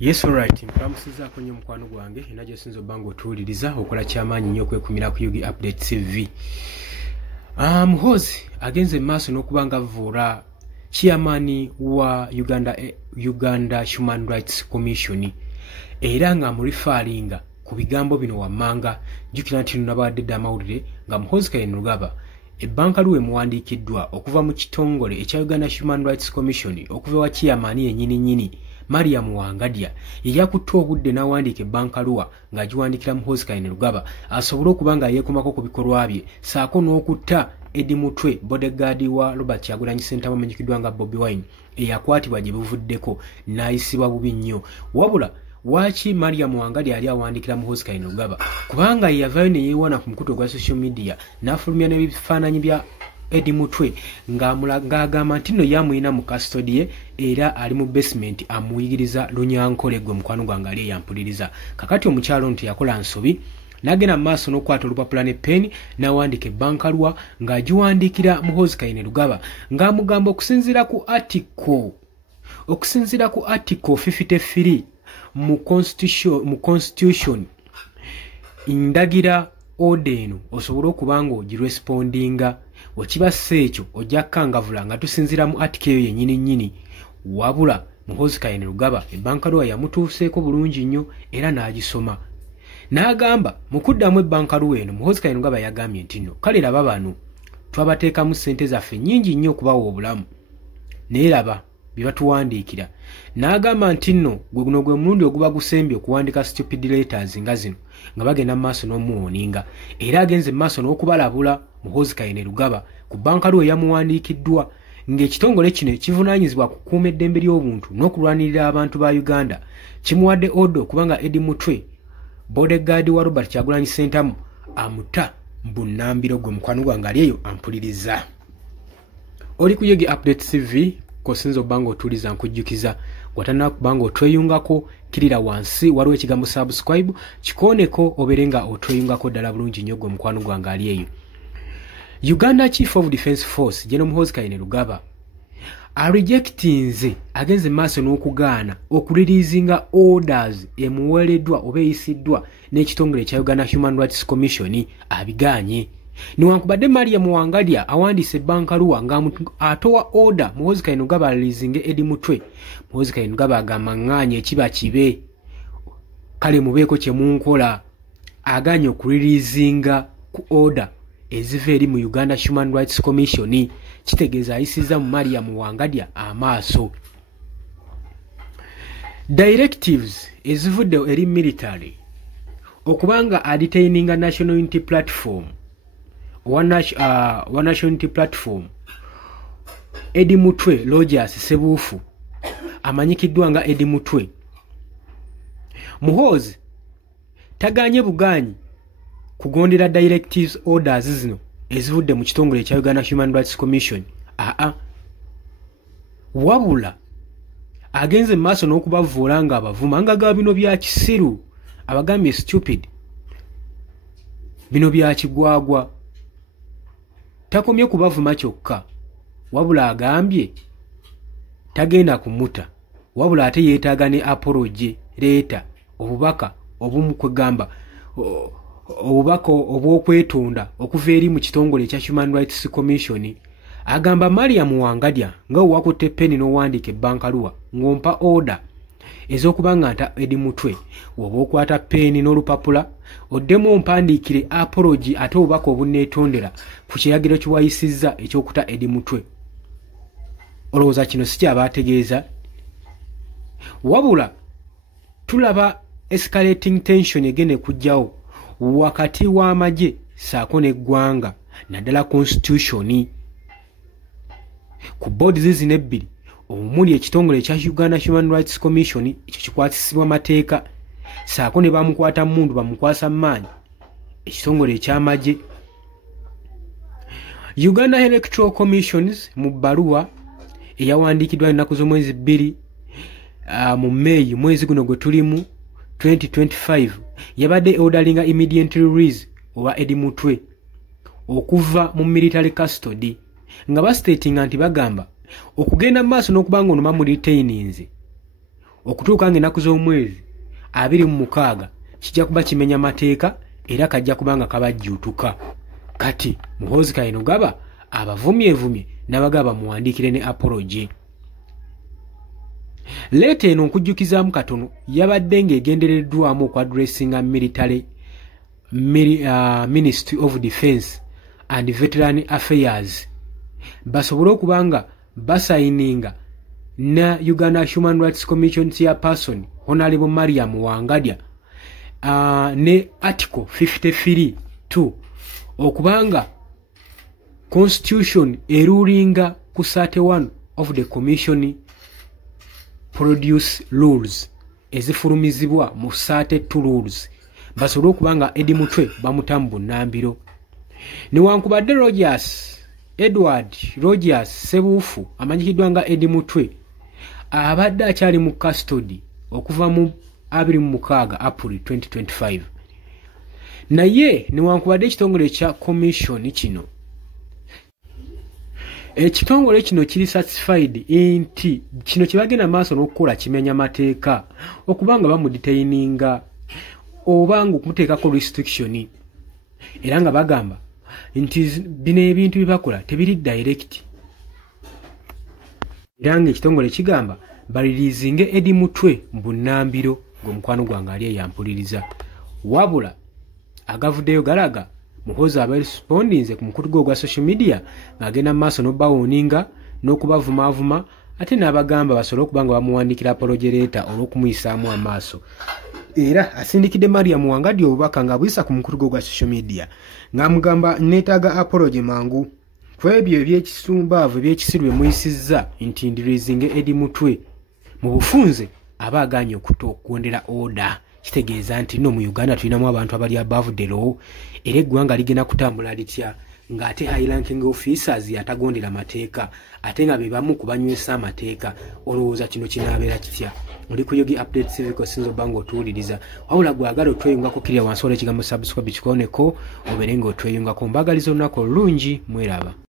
Yes, alright. Mpamusiza kwenye mkwano gwange inaje sinzo bango tuuliriza okola kyamanyi nnyo kwekumira ku Yugi Update TV. Muhozi agenze maaso n'okubanga vura chairman wa Uganda Human Rights Commission era nga mulifalinga ku bigambo bino wammanga jukira nti nabadde damawulire nga Muhozi Kainerugaba ebbanka luwe muwandikiddwa okuva mu kitongole ekya Uganda Human Rights Commission okuva wa chairman yennyini Mariam Wangadya yakutte obudde n'awandiika ebbanka luwa ng'agiwandikira Muhozi Kainerugaba asobole okubanga yeekomako ku bikolwa bye saako n'okutta Eddie Mutwe bodyguard wa Robert Kyagulanyi Ssentamu amanyikiddwa nga Bobi Wine eyakwatibwa gye buvuddeko n'ayisibwa bubi nnyo wabula Wachi Mariam Wangadya yali awandiikira Muhozi Kainerugaba kubanga yavaayo ne yeewana ku mukutu gwa social media n'afulumya n'ebifaananyi bya Eddie Mutwe ng'agamba nti nno yamuyina mu custody era ali mu basement amuyigiriza lunyankole gwe mukwano gwange ali eyampuliriza kakati omukyalo nti yakola nsobi n'agenda mu maaso n'okwata olupapula ne pen n'awandiika ebbanka luwa ng'agiwandiikira Muhozi Kainerugaba ng'amugamba okusinziira ku article 53 mu constitution ndagira odeno osobole okubanga ogirespondinga okibase ekyo ojja kangavula nga tusinzira mu article eyo yennyini wabula Muhozi Kainerugaba ebbanka luwa yamutuuseeko bulungi nnyo era n'agisoma n'agamba mu kuddamu ebbanka luwa eno Muhozi Kainerugaba yagambye nti nno kale laba bano twabateekamu ssente zaffe nnyingi nnyo okubawa obulamu naye laba bye batuwandiikira n'agamba nti nno guno gwe mulundi oguba gusembye okuwandika stupid letters nga zino nga bagenda mu maaso n'omuwoninga era agenze mu maaso n'okubalabula Muhozi Kainerugaba ku bbanka luwe yamuwandiikiddwa ng'ekitongole kino kivunaanyizibwa kukuuma eddembe ly'obuntu n'okulwanirira abantu ba Uganda kimuwadde odo kubanga Eddie Mutwe bodyguard wa Robert Kyagulanyi Ssentamu amuta mbunnambiro gwe mukwano gwange ali eyo ampuliriza oli ku Yugi Update TV kosinzo bango tuliza nkujjukiza watana bango otweyungako kirira wansi waliwo ekigambo subscribe kikoneko oberenga otweyungako ddala bulungi nnyo gwe mukwano gwange ali eyo Uganda Chief of Defence Force General Muhozi Kainerugaba rejectinze agenze maaso n'okugaana okulirizinga orders emuweereddwa oba eyisiddwa n'ekitongole ekya Uganda Human Rights Commission abiganye niwankubadde Mariam Wangadya awandiise ebbanka luwa ng'atowa order Muhozi Kainerugaba alirizinge Eddie Mutwe Muhozi Kainerugaba agamba ng'anye ekiba kibe kale mubeeko kye munkola aganye okulirizinga ku order eziva eri mu Uganda Human Rights Commission kitegeeza ayisizza mu Mariam Wangadya amaaso directives ezivudde eri military okubanga adetaininga National Unity Platform National Unity Platform Eddie Mutwe Rogers Sebuufu amanyikiddwa nga Eddie Mutwe Muhozi tagaanye buganyi kugondera directives orders zino ezivudde mu kitongole ekya Uganda Human Rights Commission wabula agenze mu maaso n'okubavuula nga abavuma nga ga bino bya kisiru abagambye stupid bino bya kigwagwa takomye kubavuma kyokka wabula agambye tagenda kumuta wabula ate yeetaaga ne apology leeta obubaka obumu kwegamba obubaka obw'okwetonda okuva eri mu kitongole ekya Human Rights Commission agamba Mariam Wangadya nga wakutte peni n'owandiika ebbanka luwa ng'ompa order ez'okubanga nta Eddie Mutwe oba okwata peni n'olupapula oddemu ompandiikire apology ate obubaka obunneetondera ku kiragiro kiwayisizza ekyokuta Eddie Mutwe olowooza kino si kyabaategeeza wabula tulaba escalating tension egende kujjawo wakati w'amagye saako n'eggwanga naddala constitution ku boards zino ebbiri omuli ekitongole ekya Uganda Human Rights Commission ekyo kikwatisibwa mateeka saako ne bamukwata mundu bamukwasa maanyi ekitongole eky'amagye Uganda Electoral Commissions mu bbaluwa eyawandiikiddwa ennaku z'omwezi 2 mu May mwezi guno gwe tulimu 2025 yabadde orderinga immediate release owa Eddie Mutwe okuva mu military custody nga bastatinga nti bagamba okugenda maaso n'okubanga ono mu retaininze okutuuka ng'ennaku z'omwezi 26 kijja kuba kimenya mateeka era kajja kubanga kabajjuutuka. Kati Muhoozi Kainerugaba abavumyevumye n'abagaba muwandiikire ne apology. Leeta eno nkujjukizaamu katono yabadde ng'egendereddwamu okwadressinga Ministry of Defence and Veteran Affairs basobole okuba nga basayininga na Uganda Human Rights Commission chairperson Honorable Mariam Wangadya ne article 53(2) okubanga constitution erulinga ku 31 of the commission produce rules ezifulumizibwa mu 32 rules basobole okubanga Eddie Mutwe bamutambu Nambiro newankubadde Edward Rogers Sebuufu amanyikiddwa nga Eddie Mutwe abadde akyali mu custody okuva mu 26 April 2025 naye newankubadde ekitongole kya commission kino ekitongole kino kiri satisfied nti kino kibagenda maaso n'okukola kimenya mateeka okubanga bamudetaininga obanga okumuteekako restriction era nga bagamba nti bino ebintu bibakola tebiri direct era nga ekitongole kigamba balirizinge Eddie Mutwe mu Nambiro ng'omukwano gwange ali eyampuliriza wabula agavuddeyo galaga Muhoozi abarespondinze ku mukutu gwa social media ng'agenda mu maaso n'obbawooninga n'okubavumavuma ate n'abagamba basobole okuba nga bamuwandiikira apology letter olw'okumuyisaamu amaaso era asindikidde Mariam Wangadya obubaka ng'abuyisa ku mukutu gwa social media ng'amugamba neetaaga apology mangu ku ebyo eby'ekisumbaavu eby'ekisiru bye muyisizza nti ndirizinge Eddie Mutwe mu bufunze aba aganye okugondera order kitegeeza nti no mu Uganda tulinamu abantu abali above the law era eggwanga ligenda kutambula litya ng'ate high ranking officers yatagondera mateeka ate nga be bamu kubanywesa amateeka olowooza kino kinaabeera kitya oli ku Yogi Update Civic osinza obanga otuwuliriza wabula gwagala otweyungako kirya wansi wala ekigambo subscribe kikoneko obeere nga otweyungako mbagaliza olunaku olulungi mweraba.